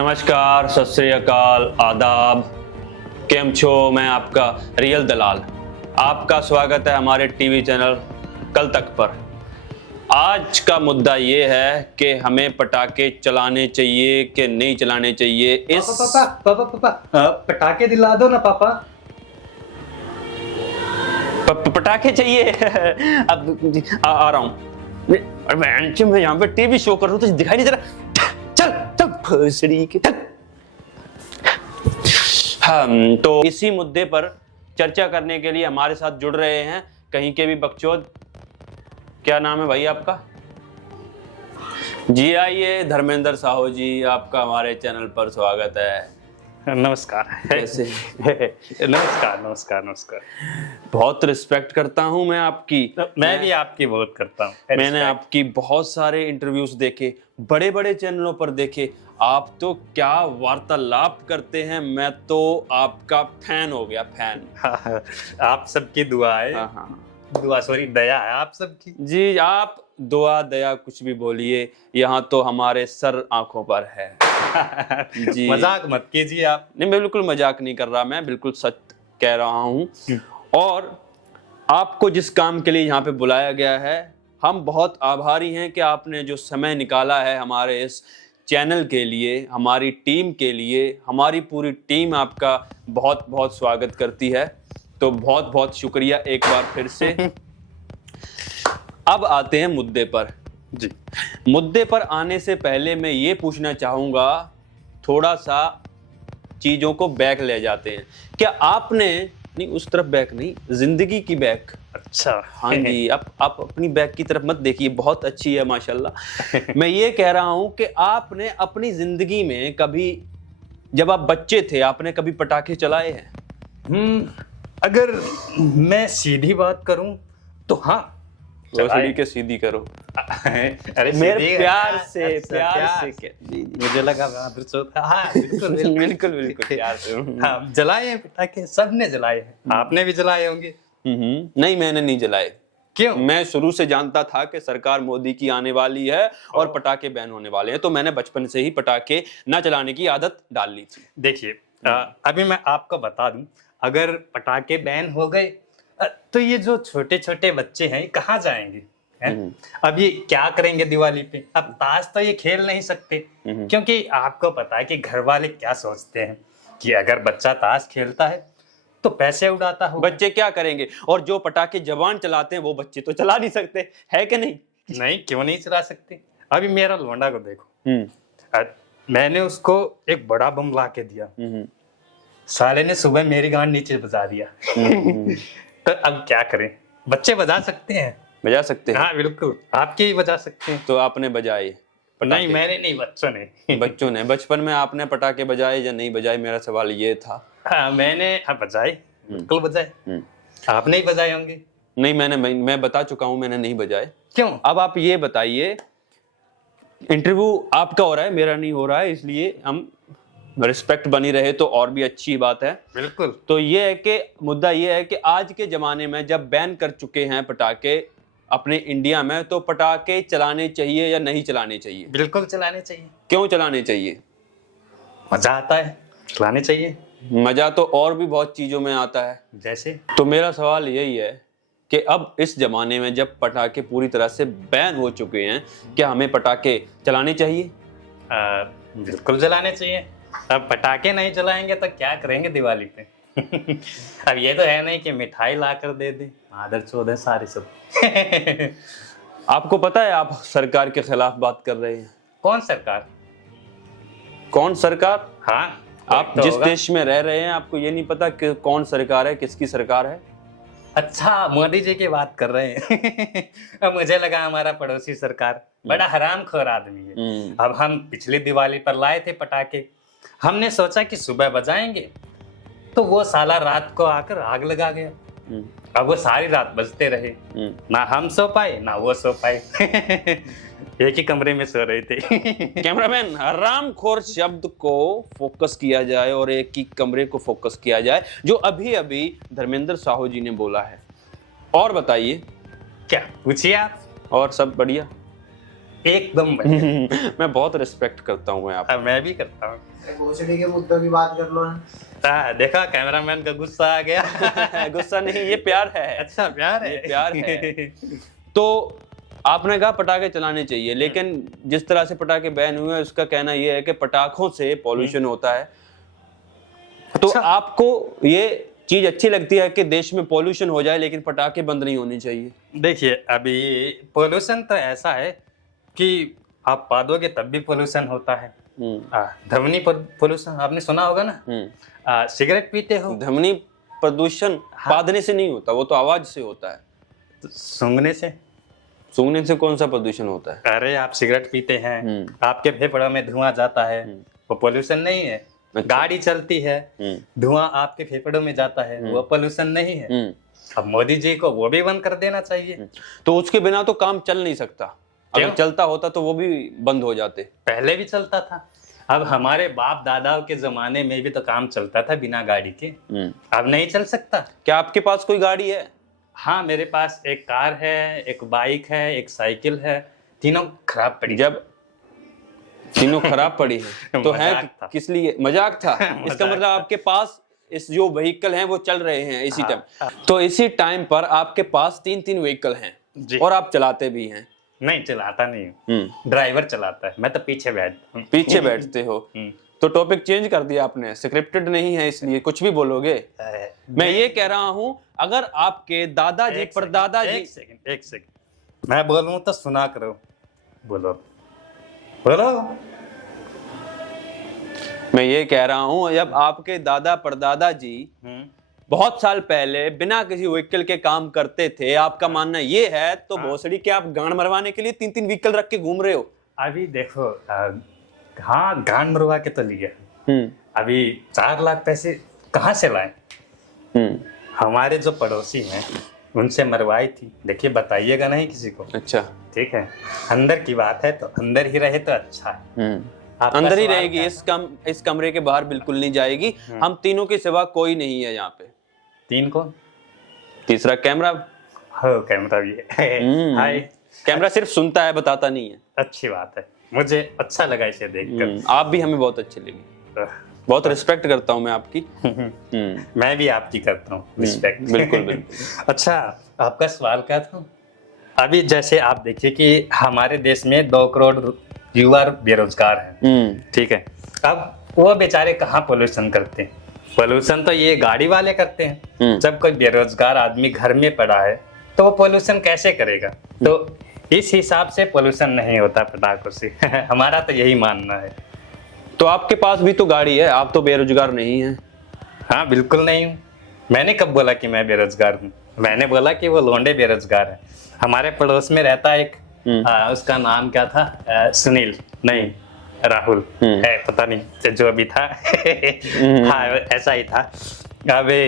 नमस्कार, सत श्री अकाल, आदाब, केम छो। मैं आपका रियल दलाल, आपका स्वागत है हमारे टीवी चैनल कल तक पर। आज का मुद्दा ये है कि हमें पटाखे चलाने चाहिए कि नहीं चलाने चाहिए। पापा पटाखे दिला दो ना पापा। पटाखे चाहिए। अब आ रहा हूँ। मैं यहाँ पे टीवी शो कर रहा हूँ तो दिखाई नहीं दे रहा। चल चल भोसड़ी के चल। हम तो इसी मुद्दे पर चर्चा करने के लिए हमारे साथ जुड़ रहे हैं कहीं के भी बकचोद। क्या नाम है भाई आपका? जी आइए धर्मेंद्र साहू जी, आपका हमारे चैनल पर स्वागत है। नमस्कार। कैसे? नमस्कार नमस्कार नमस्कार। बहुत रिस्पेक्ट करता हूं मैं आपकी। मैं भी आपकी बहुत करता हूँ। मैंने आपकी बहुत सारे इंटरव्यूज देखे, बड़े बड़े चैनलों पर देखे। आप तो क्या वार्तालाप करते हैं, मैं तो आपका फैन हो गया, फैन। आप सबकी दुआ है। हाँ। दुआ सॉरी दया है आप सबकी। जी, आप दुआ दया कुछ भी बोलिए, यहाँ तो हमारे सर आंखों पर है। जी, मजाक मत कीजिए आप। नहीं, मैं बिल्कुल मजाक नहीं कर रहा, मैं बिल्कुल सच कह रहा हूँ। और आपको जिस काम के लिए यहाँ पे बुलाया गया है, हम बहुत आभारी हैं कि आपने जो समय निकाला है हमारे इस चैनल के लिए, हमारी टीम के लिए। हमारी पूरी टीम आपका बहुत बहुत स्वागत करती है, तो बहुत बहुत शुक्रिया एक बार फिर से। अब आते हैं मुद्दे पर। जी, मुद्दे पर आने से पहले मैं ये पूछना चाहूँगा, थोड़ा सा चीज़ों को बैक ले जाते हैं। क्या आपने, नहीं उस तरफ बैक नहीं, जिंदगी की बैक। अच्छा। हाँ जी, आप अपनी बैक की तरफ मत देखिए, बहुत अच्छी है माशाल्लाह। मैं ये कह रहा हूँ कि आपने अपनी जिंदगी में कभी, जब आप बच्चे थे, आपने कभी पटाखे चलाए हैं? अगर मैं सीधी बात करूं तो हाँ। रोशनी के सीधी करो। अरे मेरे प्यार अच्छा, से मुझे लगा हाँ बिल्कुल बिल्कुल बिल्कुल प्यार से। हाँ, जलाए हैं पटाखे, सबने जलाए हैं। आपने भी जलाए होंगे। नहीं, मैंने नहीं जलाए। क्यों? मैं शुरू से जानता था कि सरकार मोदी की आने वाली है और पटाखे बैन होने वाले हैं, तो मैंने बचपन से ही पटाखे ना चलाने की आदत डाल ली थी। देखिए, अभी मैं आपको बता दूं, अगर पटाखे बैन हो गए तो ये जो छोटे छोटे बच्चे हैं कहाँ जाएंगे हैं? अब ये क्या करेंगे दिवाली पे? अब ताश तो ये खेल नहीं सकते, क्योंकि आपको पता है कि घर वाले क्या सोचते हैं कि अगर बच्चा ताश खेलता है तो पैसे उड़ाता हो। बच्चे क्या करेंगे? और जो पटाखे जवान चलाते हैं वो बच्चे तो चला नहीं सकते, है कि नहीं? नहीं, क्यों नहीं चला सकते? अभी मेरा लोंडा को देखो। मैंने उसको एक बड़ा बम ला के दिया, साले ने सुबह मेरी गांड नीचे बजा दिया। तो अब क्या करें? बच्चे बजा सकते हैं। बजा सकते हैं? हाँ बिल्कुल, आपके ही बजा सकते हैं। तो आपने बजाए? नहीं, मैंने नहीं, बच्चों ने। बच्चों ने। बचपन में आपने पटाखे बजाए या नहीं बजाए, मेरा सवाल ये था। हाँ, मैंने बजाए, बिल्कुल बजाए। आपने ही बजाए होंगे। नहीं, मैं बता चुका हूँ, मैंने नहीं बजाए। क्यों? अब आप ये बताइए, इंटरव्यू आपका हो रहा है, मेरा नहीं हो रहा है, इसलिए हम रिस्पेक्ट बनी रहे तो और भी अच्छी बात है। बिल्कुल। तो ये है कि मुद्दा ये है कि आज के ज़माने में जब बैन कर चुके हैं पटाखे अपने इंडिया में, तो पटाखे चलाने चाहिए या नहीं चलाने चाहिए? बिल्कुल चलाने चाहिए। क्यों चलाने चाहिए? मजा आता है, चलाने चाहिए। मज़ा तो और भी बहुत चीज़ों में आता है। जैसे? तो मेरा सवाल यही है कि अब इस ज़माने में जब पटाखे पूरी तरह से बैन हो चुके हैं, क्या हमें पटाखे चलाने चाहिए? बिल्कुल जलाने चाहिए। अब पटाखे नहीं जलाएंगे तो क्या करेंगे दिवाली पे? अब ये तो है नहीं कि मिठाई ला कर दे दे, आदर चौदह सारे सब। आपको पता है आप सरकार के खिलाफ बात कर रहे हैं। कौन सरकार? कौन सरकार? हाँ, आप तो जिस होगा। देश में रह रहे हैं, आपको ये नहीं पता कि कौन सरकार है, किसकी सरकार है? अच्छा, मोदी जी की बात कर रहे हैं। अब मुझे लगा हमारा पड़ोसी सरकार बड़ा हरामखोर आदमी है। अब हम पिछली दिवाली पर लाए थे पटाखे, हमने सोचा कि सुबह बजाएंगे, तो वो साला रात को आकर आग लगा गया। अब वो सारी रात बजते रहे, ना हम सो पाए ना वो सो पाए। एक ही कमरे में सो रहे थे। कैमरामैन, हरामखोर शब्द को फोकस किया जाए और एक ही कमरे को फोकस किया जाए, जो अभी अभी धर्मेंद्र साहू जी ने बोला है। और बताइए, क्या पूछिए आप? और सब बढ़िया? एकदम बढ़िया। मैं बहुत रिस्पेक्ट करता हूँ आप। मैं भी करता हूँ। भोसड़ी के मुद्दों की बात कर लो ना। देखा कैमरामैन का गुस्सा आ गया। गुस्सा नहीं, ये प्यार है। अच्छा प्यार है, ये प्यार है। तो आपने कहा पटाखे चलाने चाहिए, लेकिन जिस तरह से पटाखे बैन हुए हैं उसका कहना यह है कि पटाखों से पॉल्यूशन होता है। तो अच्छा। आपको ये चीज अच्छी लगती है कि देश में पॉल्यूशन हो जाए लेकिन पटाखे बंद नहीं होने चाहिए? देखिए अभी पोल्यूशन तो ऐसा है कि आप पादोगे तब भी पोल्यूशन होता है। ध्वनि पोल्यूशन आपने सुना होगा ना। सिगरेट पीते हो, ध्वनि प्रदूषण पादने से नहीं होता, वो तो आवाज से होता है। तो सूंघने से। सूंघने से कौन सा प्रदूषण होता है? अरे आप सिगरेट पीते हैं, आपके फेफड़ों में धुआं जाता है, वो पोल्यूशन नहीं है। अच्छा। गाड़ी चलती है, धुआं आपके फेफड़ों में जाता है, वो पोल्यूशन नहीं है। अब मोदी जी को वो भी बंद कर देना चाहिए। तो उसके बिना तो काम चल नहीं सकता। अगर चलता होता तो वो भी बंद हो जाते। पहले भी चलता था। अब हमारे बाप दादाओं के जमाने में भी तो काम चलता था बिना गाड़ी के। अब नहीं चल सकता। क्या आपके पास कोई गाड़ी है? हाँ, मेरे पास एक कार है, एक बाइक है, एक साइकिल है। तीनों खराब पड़ी। जब तीनों खराब पड़ी है तो है मजाक था। किस लिए? मजाक था। इसका मजाक मतलब आपके पास इस जो व्हीकल हैं वो चल रहे हैं इसी हाँ, टाइम। तो इसी टाइम पर आपके पास 3-3 व्हीकल हैं जी। और आप चलाते भी हैं। नहीं, चलाता नहीं हूँ। ड्राइवर चलाता है, मैं तो पीछे बैठता हूँ। पीछे बैठते हो। तो टॉपिक चेंज कर दिया आपने, स्क्रिप्टेड नहीं है इसलिए कुछ भी बोलोगे। मैं ये कह रहा हूँ, अगर आपके दादाजी परदादाजी। एक सेकंड मैं बोलूँ तो सुना करो। बोलो बोलो। मैं ये कह रहा हूँ, जब आपके दादा परदादा जी बहुत साल पहले बिना किसी व्हीकल के काम करते थे, आपका मानना ये है, तो भोसड़ी के आप गांड मरवाने के लिए 3-3 व्हीकल रख के घूम रहे हो? अभी देखो, हाँ गांड मरवा के तो लिया। अभी 4 लाख पैसे कहाँ से लाए? हमारे जो पड़ोसी हैं उनसे मरवाई थी। देखिए बताइएगा नहीं किसी को। अच्छा, ठीक है, अंदर की बात है तो अंदर ही रहे तो अच्छा है। अंदर ही रहेगी, इस कमरे के बाहर बिल्कुल नहीं जाएगी। हम तीनों के सिवा कोई नहीं है यहाँ पे। 3 कौन? तीसरा कैमरा। हो, कैमरा भी है। हाय। कैमरा सिर्फ सुनता है, बताता नहीं है। अच्छी बात है, मुझे अच्छा लगा इसे देखकर। आप भी हमें बहुत अच्छे लगे। बहुत रिस्पेक्ट करता हूँ मैं आपकी। मैं भी आपकी करता हूँ रिस्पेक्ट। बिल्कुल बिल्कुल। अच्छा, आपका सवाल क्या था? अभी जैसे आप देखिए कि हमारे देश में 2 करोड़ युवा बेरोजगार हैं। ठीक है, अब वो बेचारे कहाँ पोल्यूशन करते हैं? पोल्यूशन तो ये गाड़ी वाले करते हैं। जब कोई बेरोजगार आदमी घर में पड़ा है तो वो पोल्यूशन कैसे करेगा? तो इस हिसाब से पोल्यूशन नहीं होता पटाखों से। हमारा तो यही मानना है। तो आपके पास भी तो गाड़ी है, आप तो बेरोजगार नहीं हैं। हाँ, बिल्कुल नहीं हूँ। मैंने कब बोला कि मैं बेरोजगार हूँ? मैंने बोला कि वो लोंडे बेरोजगार है। हमारे पड़ोस में रहता एक, उसका नाम क्या था? सुनील नहीं, राहुल है, पता नहीं जो भी था। हाँ, ऐसा ही था। अबे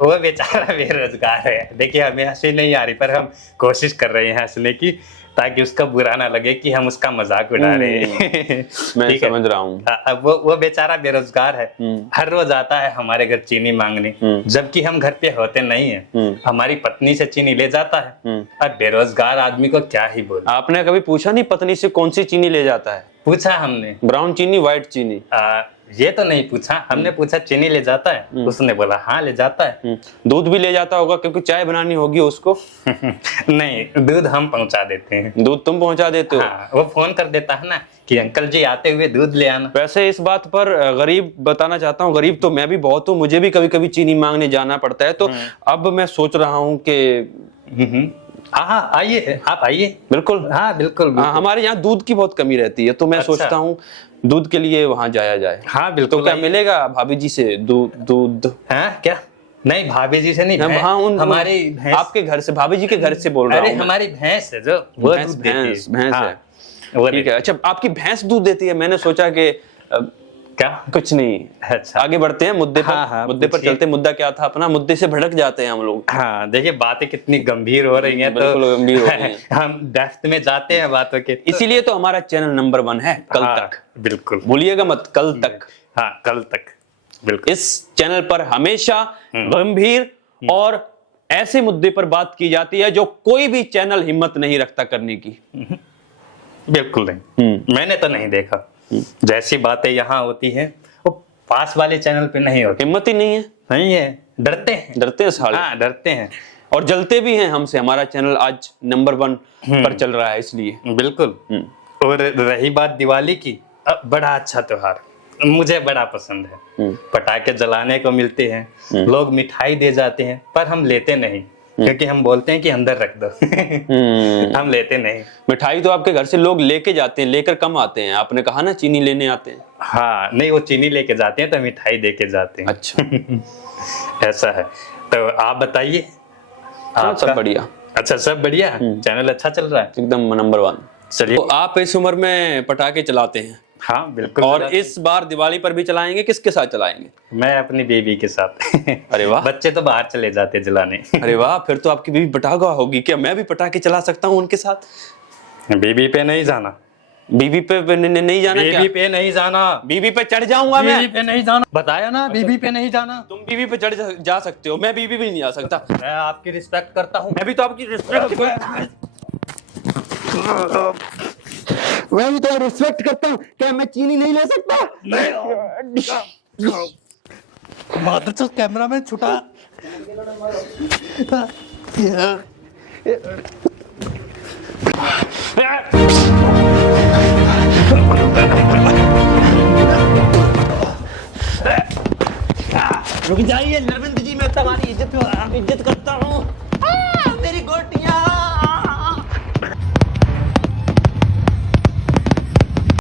वो बेचारा बेरोजगार है। देखिए हमें हंसी नहीं आ रही, पर हम कोशिश कर रहे हैं हंसने की, ताकि उसका बुरा ना लगे कि हम उसका मजाक उड़ा रहे हैं। मैं समझ रहा हूँ। अब वो बेचारा बेरोजगार है। हर रोज आता है हमारे घर चीनी मांगने, जबकि हम घर पे होते नहीं है। हमारी पत्नी से चीनी ले जाता है। अब बेरोजगार आदमी को क्या ही बोले। आपने कभी पूछा नहीं पत्नी से कौन सी चीनी ले जाता है? पूछा हमने। ब्राउन चीनी, व्हाइट चीनी? ये तो नहीं पूछा हमने। पूछा चीनी ले जाता है? उसने बोला हाँ ले जाता है। दूध भी ले जाता होगा क्योंकि चाय बनानी होगी उसको। नहीं, दूध हम पहुंचा देते हैं। दूध तुम पहुंचा देते हो? हाँ, वो फोन कर देता है ना कि अंकल जी आते हुए दूध ले आना। वैसे इस बात पर गरीब बताना चाहता हूँ, गरीब तो मैं भी बहुत हूँ, मुझे भी कभी कभी चीनी मांगने जाना पड़ता है। तो अब मैं सोच रहा हूँ कि हाँ आइए, आप आइए। बिल्कुल, हाँ बिल्कुल। हमारे यहाँ दूध की बहुत कमी रहती है, तो मैं सोचता हूँ दूध के लिए वहां जाया जाए। हाँ बिल्कुल। तो क्या मिलेगा भाभी जी से दूध? हाँ क्या? नहीं, भाभी जी से नहीं। हमारी आपके घर से, भाभी जी के घर से बोल रहा हूँ। अरे हमारी भैंस है जो वो दूध देती है। भैंस है, ठीक है। अच्छा, आपकी भैंस दूध देती है? मैंने सोचा कि क्या? कुछ नहीं। अच्छा, आगे बढ़ते हैं मुद्दे पर। हाँ, मुद्दे पर चलते। मुद्दा क्या था अपना? मुद्दे से भटक जाते हैं हम लोग। हाँ देखिए, बातें कितनी गंभीर हो रही हैं, बिल्कुल गंभीर हो रही हैं। हम डेप्थ में जाते हैं बातों के। इसीलिए तो हमारा चैनल नंबर 1 है, कल तक। बिल्कुल, भूलिएगा मत, कल तक। हाँ, कल तक। बिल्कुल। इस चैनल पर हमेशा गंभीर और ऐसे मुद्दे पर बात की जाती है जो कोई भी चैनल हिम्मत नहीं रखता करने की। बिल्कुल नहीं, मैंने तो नहीं देखा। जैसी बातें यहाँ होती हैं वो पास वाले चैनल पे नहीं होती। हिम्मत ही नहीं है। नहीं है, डरते हैं साले। हाँ डरते हैं और जलते भी हैं हमसे। हमारा चैनल आज नंबर 1 पर चल रहा है इसलिए। बिल्कुल। और रही बात दिवाली की, बड़ा अच्छा त्योहार, मुझे बड़ा पसंद है। पटाखे जलाने को मिलते हैं, लोग मिठाई दे जाते हैं, पर हम लेते नहीं क्योंकि हम बोलते हैं कि अंदर रख दो। हम लेते नहीं। मिठाई तो आपके घर से लोग लेके जाते हैं, लेकर कम आते हैं। आपने कहा ना चीनी लेने आते हैं। हाँ नहीं, वो चीनी लेके जाते हैं तो मिठाई दे के जाते हैं। अच्छा। ऐसा है। तो आप बताइए। हाँ, सब बढ़िया। अच्छा, सब बढ़िया। चैनल अच्छा चल रहा है एकदम नंबर 1। चलिए। तो आप इस उम्र में पटाखे चलाते हैं? हाँ बिल्कुल। और इस बार दिवाली पर भी चलाएंगे? किसके साथ चलाएंगे? मैं अपनी बेबी के साथ। अरे वाह। बच्चे तो बाहर चले जाते जलाने। अरे वाह, फिर तो आपकी बीवी पटाखा होगी। क्या मैं भी पटाखे चला सकता हूँ उनके साथ? बीबी पे नहीं जाना। बीबी पे नहीं जाना? क्या बीबी पे नहीं जाना? बीबी पे चढ़ जाऊंगा मैं। बीबी पे नहीं जाना, बताया ना। बीबी पे नहीं जाना। तुम बीबी पे चढ़ जा सकते हो, मैं बीबी भी नहीं जा सकता। मैं आपकी रिस्पेक्ट करता हूँ। मैं भी तो आपकी रिस्पेक्ट मैं भी तो रिस्पेक्ट करता हूँ। क्या मैं चीनी नहीं ले सकता? मादरचोद कैमरामैन छुटा। रुक जाइए नरविंद जी, मैं तुम्हारी इज्जत करता हूँ। मेरी गोटियाँ